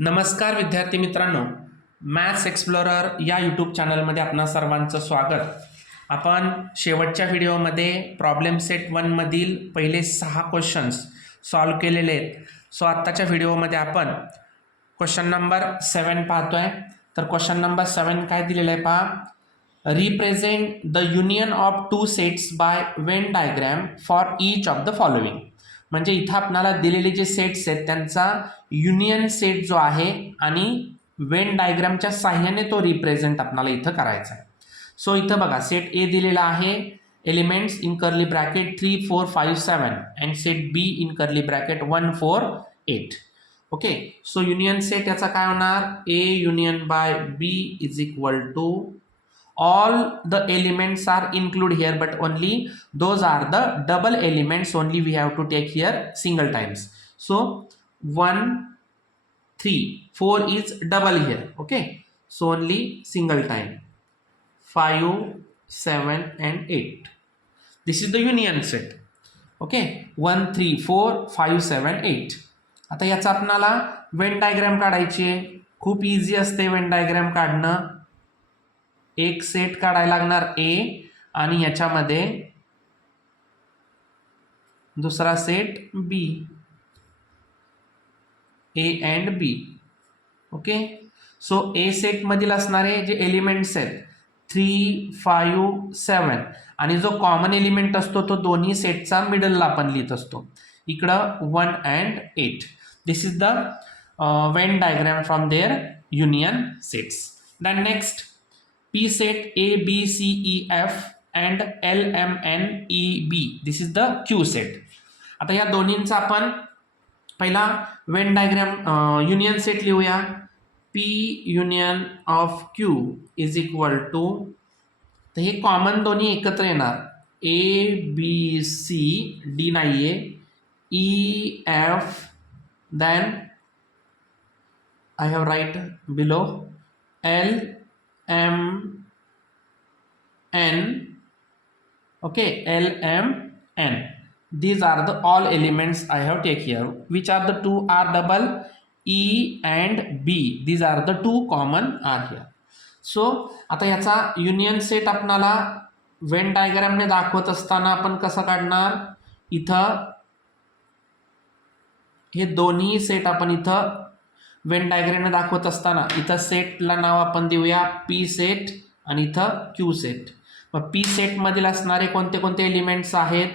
नमस्कार विद्यार्थी मित्रांनो, मॅथ्स एक्सप्लोरर या यूट्यूब चॅनलमध्ये आपणा सर्वांचं स्वागत. आपण शेवटच्या व्हिडिओमध्ये प्रॉब्लेम सेट 1 मधील पहिले 6 क्वेश्चन्स सॉल्व्ह केलेले आहेत. सो आत्ताच्या व्हिडिओमध्ये आपण क्वेश्चन नंबर 7 पाहतोय. तर क्वेश्चन नंबर 7 काय दिलेलं आहे पहा. Represent the union of two sets by Venn diagram for each of the following. म्हणजे इथं आपल्याला दिलेले जे सेट्स आहेत त्यांचा युनियन सेट जो आहे आणि वेन डायग्रामच्या साह्याने तो रिप्रेझेंट आपल्याला इथं करायचा आहे. सो इथं बघा, सेट ए दिलेला आहे, elements in curly bracket 3 4 5 7 and set B in curly bracket 1 4 8. Okay, so union set याचा काय होणार, A union by B is equal to all the elements are included here, but only those are the double elements, only we have to take here single times. So 1 3 4 is double here. Okay, so only single time 5 7 and 8. This is the union set. Okay, 1 3 4 5 7 8. आता याचा आपल्याला Venn diagram काढायची आहे. खूप easy असते Venn diagram काढणं. एक set काढायला लागणार ए आणि याच्यामध्ये दुसरा set B, A and B. Okay, so A set मधील असणारे जे एलिमेंट्स आहेत 3 5 7 आणि जो कॉमन एलिमेंट असतो तो दोन्ही सेटचा मिडलला आपण लिहित असतो, इकडं 1 and 8. This is the Venn diagram from their union sets. Then next P set A, B, C, E, F and L, M, N, E, B. This is the Q set. आता या दोन्हींचा आपण पहिला वेन डायग्राम युनियन सेट लिहूया. P union of Q is equal to, तर हे common दोन्ही एकत्र येणार, A B C D नाहीये, E F, then I have write below L M N. Okay, L M N. These are the all elements I have take here. Which are the two are double? E and B. These are the two common are here. So आता याचा union set आपणाला Wien डायग्रामने दाखवत असताना आपण कसं काढणार, इथं हे दोन्ही सेट आपण इथं वेन डायग्रामने दाखवत असताना इथं सेटला नाव आपण देऊया पी सेट आणि इथं क्यू सेट. मग पी सेट मधील असणारे कोणते कोणते एलिमेंट्स आहेत,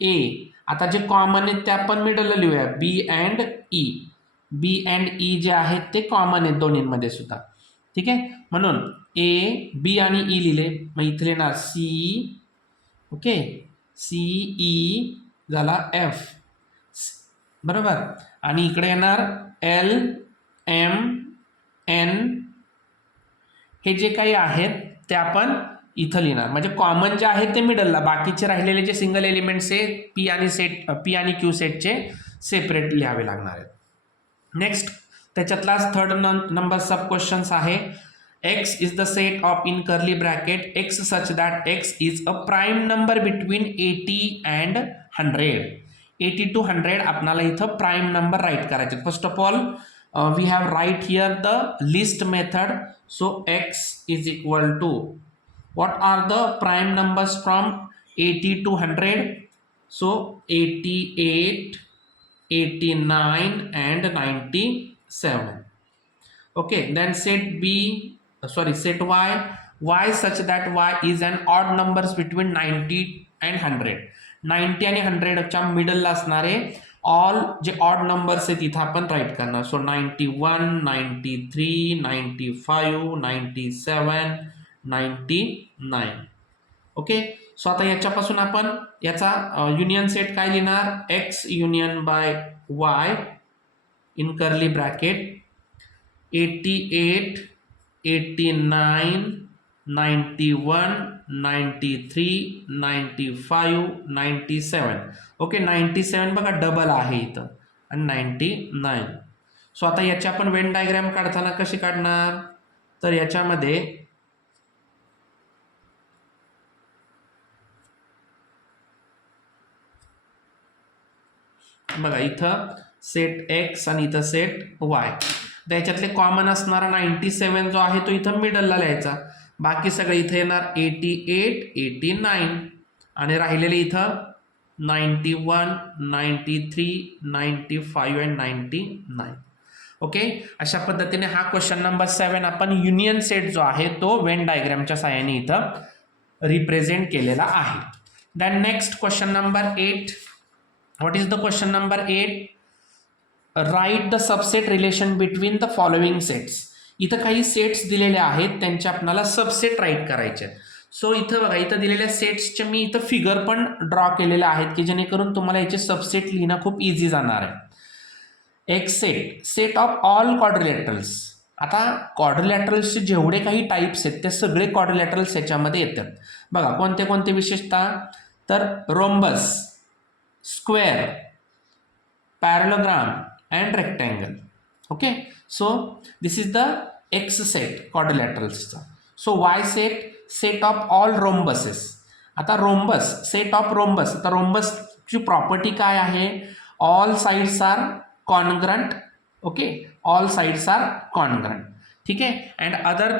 ए, आता जे कॉमन आहेत ते आपण मिडलला लिहूया, B and E. B and E जे आहेत ते कॉमन आहेत दोन्हींमध्ये सुद्धा. ठीक आहे, म्हणून ए बी आणि ई लिहिले. मग इथे लिहिणार सी. ओके, सी ई झाला एफ, बरोबर. आणि इकडे येणार एल एम एन. हे जे काही आहेत ते आपण इथं लिहिणार, म्हणजे कॉमन जे आहे ते मिडलला, बाकीचे राहिलेले जे सिंगल एलिमेंट्स आहेत पी आणि क्यू सेटचे सेपरेट लिहावे लागणार आहेत. नेक्स्ट त्याच्यातलाच थर्ड नंबर सब क्वेश्चन्स आहे. X is the set of in curly bracket X such that X is a prime number between 80 and 100. 80 to 100 आपल्याला इथं प्राईम नंबर राईट करायचे. First of all we have write here the list method. So X is equal to what are the prime numbers from 80 to 100? So 88 89 and 97. Okay, then set B, set y such that y is an odd numbers between 90 and 100. 90 आणि 100 च्या मिडलला असणारे all जे odd numbers आहेत इथं आपण right करणार. So 91 93 95 97 99. Okay, so आता याच्यापासून आपण याचा युनियन सेट काय लिहिणार, X union by Y in curly bracket 88 89 91 93 95 97. Okay, 97 बघा डबल आहे इथं आणि 99. सो आता याची आपण वेन डायग्राम काढताना कशी काढणार, तर याच्यामध्ये बघा इथं सेट एक्स आणि इथं सेट वाय. त्याच्यातले कॉमन असणारा 97 जो आहे तो इथं मिडलला लिहायचा. बाकी सगळे इथं येणार 88, 89 आणि राहिलेले इथं 91, 93, 95 अँड 99. ओके, अशा पद्धतीने हा क्वेश्चन नंबर 7 आपण युनियन सेट जो आहे तो वेन डायग्रामच्या साहाय्याने इथं रिप्रेझेंट केलेला आहे. Then next question number 8. What is the question number 8? Write the subset relation between the following sets. इथं काही सेट्स दिलेले आहेत, त्यांचे आपल्याला सबसेट राईट करायचे आहेत. सो इथं बघा, इथं दिलेल्या सेट्सचे मी इथं फिगर पण ड्रॉ केलेले आहेत की जेणेकरून तुम्हाला याचे सबसेट लिहिणं खूप इझी जाणार आहे. एक सेट ऑफ ऑल क्वाड्रिलॅटरल्स. आता क्वाड्रिलॅटरल्सचे जेवढे काही टाईप्स आहेत ते सगळे क्वाड्रिलॅटरल्स याच्यामध्ये येतात. बघा कोणते कोणते विशेषतः, तर rhombus, square, parallelogram and rectangle. Okay, so this is the X set क्वाड्रिलॅटरल्सचा. So Y set of all rhombuses. आता रोम्बस, सेट ऑफ रोम्बस. आता रोम्बसची प्रॉपर्टी काय आहे? All sides are congruent. Okay, all sides are congruent. ठीक आहे, and other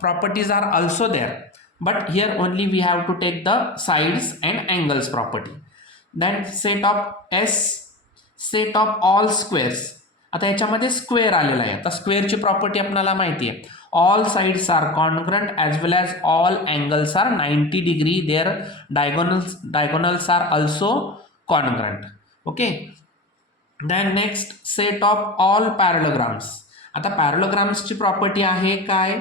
properties are also there, but here only we have to take the sides and angles property. Then set of S, set of all squares. आता याच्यामध्ये square आलेला आहे. आता स्क्वेअरची property आपल्याला माहिती आहे, all sides are congruent as well as all angles are 90 degree. Their diagonals are also congruent. Okay, then next set of all parallelograms. आता पॅरलोग्राम्सची प्रॉपर्टी आहे काय,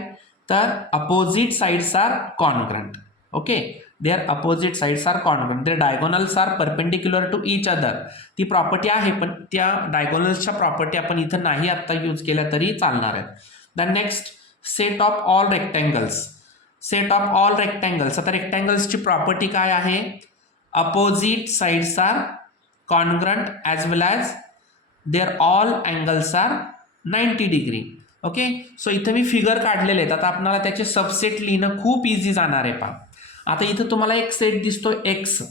तर opposite sides are congruent. Okay, their opposite sides are congruent, their diagonals are perpendicular to each other. ती property आहे, पण त्या डायगोनल्सच्या property आपण इथं नाही आत्ता यूज केल्या तरी चालणार आहे. Then next set of all rectangles. Set of all rectangles. आता रेक्टँगल्सची प्रॉपर्टी काय आहे, opposite sides are congruent as well as their all angles are 90 degree. Okay, so इथं मी फिगर काढलेले आहेत. आता आपल्याला त्याचे सबसेट लिहिणं खूप इझी जाणार आहे. पहा, आता इथं तुम्हाला एक सेट दिसतो एक्स.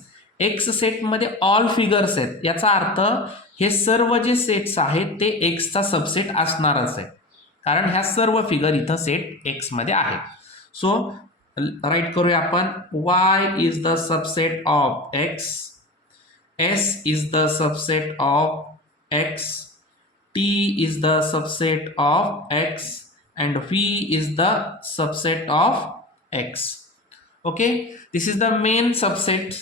एक्स सेटमध्ये ऑल फिगर्स आहेत, याचा अर्थ हे सर्व जे सेट्स आहेत ते एक्सचा सबसेट असणारच आहे, कारण ह्या सर्व फिगर इथं सेट एक्समध्ये आहेत. सो राईट करूया आपण, Y is the subset of x, S is the subset of x, T is the subset of x and V is the subset of X. Okay, this is the main subset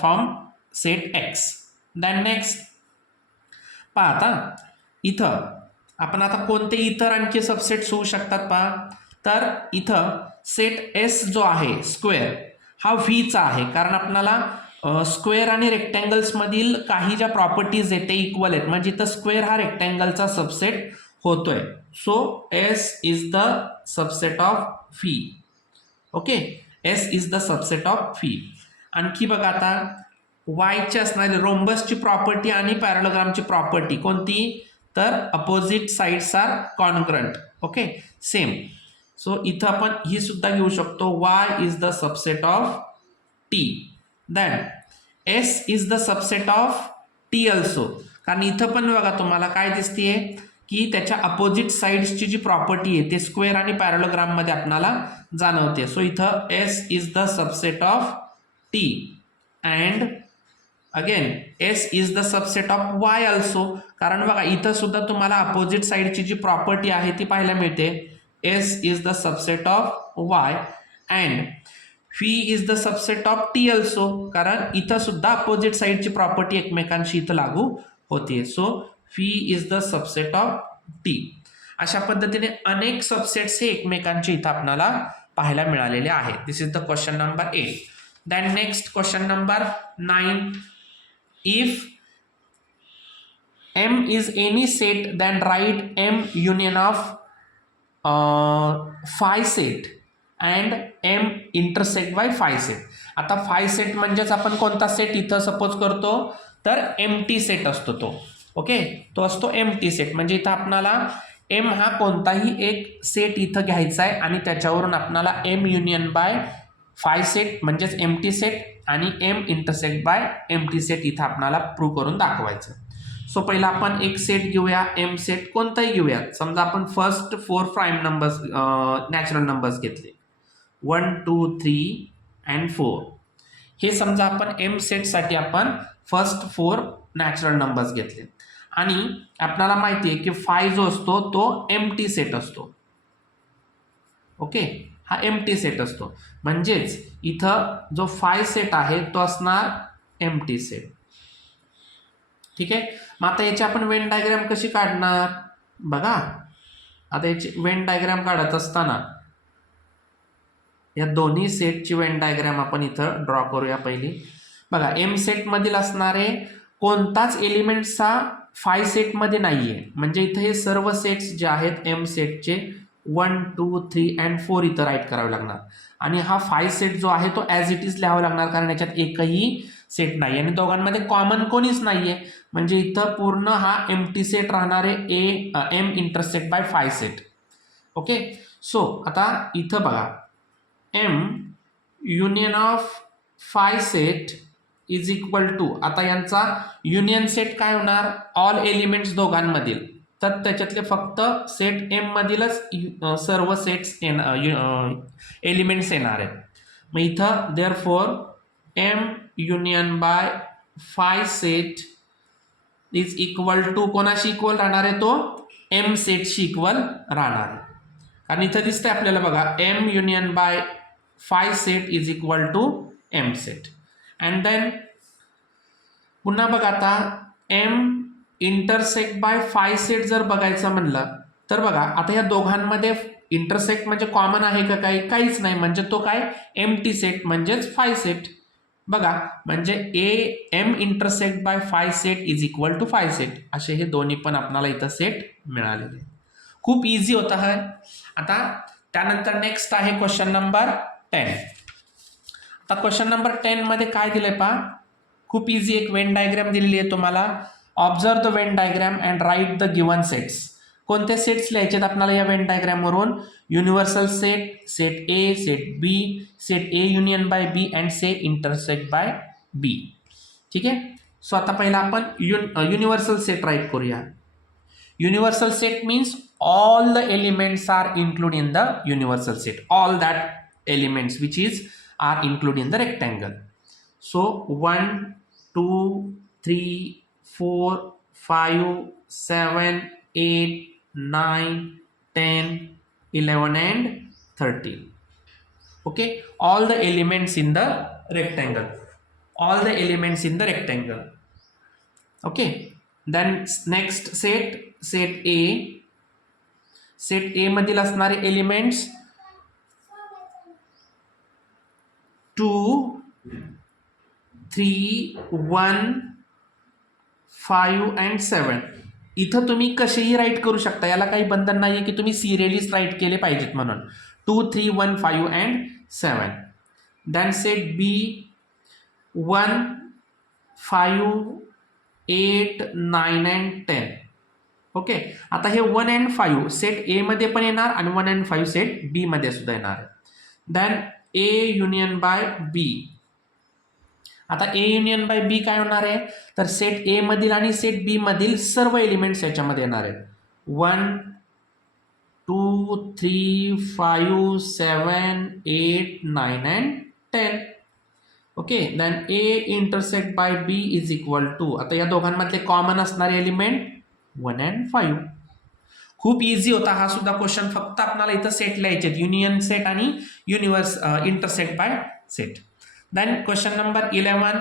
from set X. Then next, पहा आता इथं आपण आता कोणते इतर आणखी subsets होऊ शकतात पहा, तर इथं सेट S जो आहे स्क्वेअर हा व्हीचा आहे, कारण आपल्याला स्क्वेअर आणि रेक्टँगल्स मधील काही ज्या प्रॉपर्टीज आहेत ते इक्वल आहेत, म्हणजे इथं स्क्वेअर हा रेक्टँगलचा सबसेट होतोय. So S is the subset of V. Okay, S is the subset of V. आणखी बघा आता वायची असणारी रोम्बसची प्रॉपर्टी आणि पॅरलोग्रामची प्रॉपर्टी कोणती, तर opposite sides are congruent. Okay, same. So इथं आपण ही सुद्धा घेऊ शकतो, Y is the subset of T. Then S is the subset of T also, कारण इथं पण बघा तुम्हाला काय दिसतीये की त्याच्या अपोजिट साइड्सची जी प्रॉपर्टी आहे ते स्क्वेअर आणि पॅरलोग्राममध्ये आपल्याला जाणवते. सो इथं S is the subset of T and again S is the subset of Y also, कारण बघा इथं सुद्धा तुम्हाला अपोजिट साइडची जी प्रॉपर्टी आहे ती पाहायला मिळते. S is the subset of Y and V is the subset of T also, कारण इथं सुद्धा अपोजिट साइडची प्रॉपर्टी एकमेकांशी इथं लागू होते. So V is the subset of T. अशा पद्धतीने अनेक सबसेट्स हे एकमेकांचे इथं आपल्याला पाहायला मिळालेले आहेत. This is the question number 8. Then next question number 9. If M is any set, then write M union of phi set and M intersect by phi set. आता phi set म्हणजेच आपण कोणता सेट इथं सपोज करतो, तर empty set असतो तो. Okay, तो असतो एम्प्टी सेट. म्हणजे इथं आपल्याला M हा कोणताही एक सेट इथं घ्यायचा आहे आणि त्याच्यावरून आपल्याला M union by phi set म्हणजेच एम्प्टी सेट आणि M intersect by empty set इथं आपल्याला प्रूव्ह करून दाखवायचं. सो पहिला आपण एक सेट घेऊया, एम सेट कोणताही घेऊया. समजा आपण first 4 prime numbers natural numbers घेतले 1 2 3 अँड 4. हे समजा आपण एम सेटसाठी आपण फर्स्ट 4 नॅचरल नंबर्स घेतले आणि आपल्याला माहिती आहे की फाय जो असतो तो एम्प्टी सेट असतो. ओके, हा एम्प्टी सेट असतो, म्हणजेच इथं जो फाय सेट आहे तो असणार एम्प्टी सेट. ठीक आहे. मग आता याची आपण वेन डायग्राम कशी काढणार बघा. आता याची वेन डायग्राम काढत असताना या दोन्ही सेटची वेन डायग्राम आपण इथं ड्रॉ करूया. पहिली बघा, एम सेट मधील असणारे कोणताच एलिमेंट्सचा फाय सेटमध्ये नाहीये, म्हणजे इथं हे सर्व सेट्स जे आहेत एम सेटचे 1 2 3 अँड 4 इथं राईट करावे लागणार. आणि हा फाय सेट जो आहे तो ॲज इट इज लिहावा लागणार, कारण याच्यात एकही सेट नाही आणि दोघांमध्ये कॉमन कोणीच नाहीये, म्हणजे इथं पूर्ण हा एम्प्टी सेट राहणार आहे M intersect by phi set. Okay, so आता इथं बघा, M union of phi set is equal to, आता यांचा युनियन सेट काय होणार, ऑल एलिमेंट्स दोघांमधील, तर त्याच्यातले फक्त सेट एम मधीलच सर्व सेट्स एलिमेंट्स येणार आहेत. मग इथं therefore M union by phi set is equal to कोणाशी इक्वल राहणार आहे, तो एम सेटशी इक्वल राहणार आहे. कारण इथं दिसतंय आपल्याला बघा, M union by phi set is equal to M set. And then पुन्हा बघा, आता M intersect by phi set जर बघायचं म्हणलं तर बघा, आता या दोघांमध्ये इंटरसेक्ट म्हणजे कॉमन आहे का, काही काहीच नाही, म्हणजे तो काय एम्प्टी सेट म्हणजेच फाय सेट. बघा, म्हणजे M intersect by phi set is equal to phi set, असे हे दोन्ही पण आपल्याला इथं सेट मिळालेले. खूप इझी होता हा. आता त्यानंतर नेक्स्ट आहे क्वेश्चन नंबर 10. आता क्वेश्चन नंबर 10 मध्ये काय दिलंय पहा, खूप इझी एक वेन डायग्राम दिलेली आहे तुम्हाला. Observe the Venn diagram and write the given sets. कोणते सेट्स लिहायचे आपल्याला या वेन डायग्रामवरून, universal set, set A, set B, set A union by B and set intersect by B. ठीक आहे. सो आता पहिला आपण युनिव्हर्सल सेट राईट करूया. Universal set means all the elements are included in the universal set, all that elements which are included in the rectangle. So 1 2 3 4 5 7 8 9 10 11 and 13. Okay, all the elements in the rectangle, all the elements in the rectangle. Okay, then next set A. Set ए मधील असणारे elements 2 3 1 5 and 7. इथं तुम्ही कसेही right करू शकता, याला काही बंधन नाही आहे की तुम्ही सिरियलीच राईट केले पाहिजेत म्हणून. 2 3 1 5 and 7. Then set B 1 5 8 9 and 10. Okay, आता हे 1 अँड 5 सेट ए मध्ये पण येणार आणि 1 अँड 5 सेट बी मध्ये सुद्धा येणार. देन ए युनियन बाय बी. आता ए युनियन बाय बी काय होणार आहे, तर सेट ए मधील आणि सेट बी मधील सर्व एलिमेंट्स याच्यामध्ये येणार आहेत. 1 2 3 5 7 8 9 and 10. Okay, then A intersect by B is equal to, आता या दोघांमधले कॉमन असणारे एलिमेंट 1 अँड 5. खूप इझी होता हा सुद्धा क्वेश्चन. फक्त आपल्याला इथं सेट लिहायचे, युनियन सेट आणि intersect by set. Then question number 11.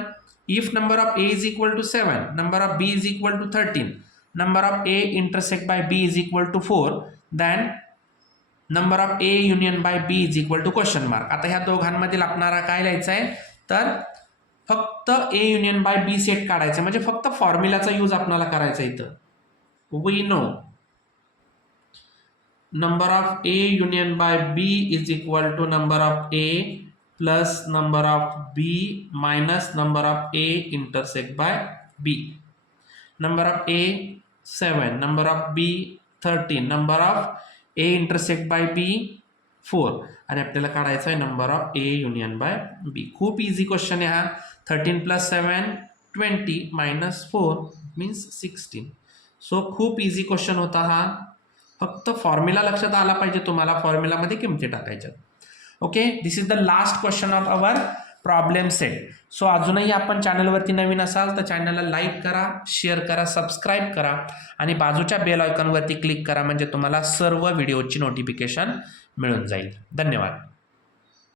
If number of A is equal to 7, number of B is equal to 13, number of A intersect by B is equal to 4, then number of A union by B is equal to question mark. आता ह्या दोघांमधील आपणाला काय लिहायचं आहे, तर फक्त A union by B set काढायचं, म्हणजे फक्त फॉर्म्युलाचा यूज आपल्याला करायचा इथं. We know number of A union by B is equal to number of A plus number of B minus number of A intersect by B. Number of A 7, number of B 13, number of A intersect by B 4 आणि आपल्याला काढायचा आहे number of A union by B. खूप easy question आहे हा. 13 + 7 20 - 4 means 16. So खूप easy question होता हा. फक्त फॉर्म्युला लक्षात आला पाहिजे तुम्हाला, फॉर्म्युलामध्ये किमती टाकायच्या. Okay, this is the last question of our problem set. So अजूनही आपण चॅनलवरती नवीन असाल तर चॅनलला लाईक करा, शेअर करा, सबस्क्राईब करा आणि बाजूच्या बेल आयकॉनवरती क्लिक करा, म्हणजे तुम्हाला सर्व व्हिडिओची नोटिफिकेशन मिळून जाईल. धन्यवाद.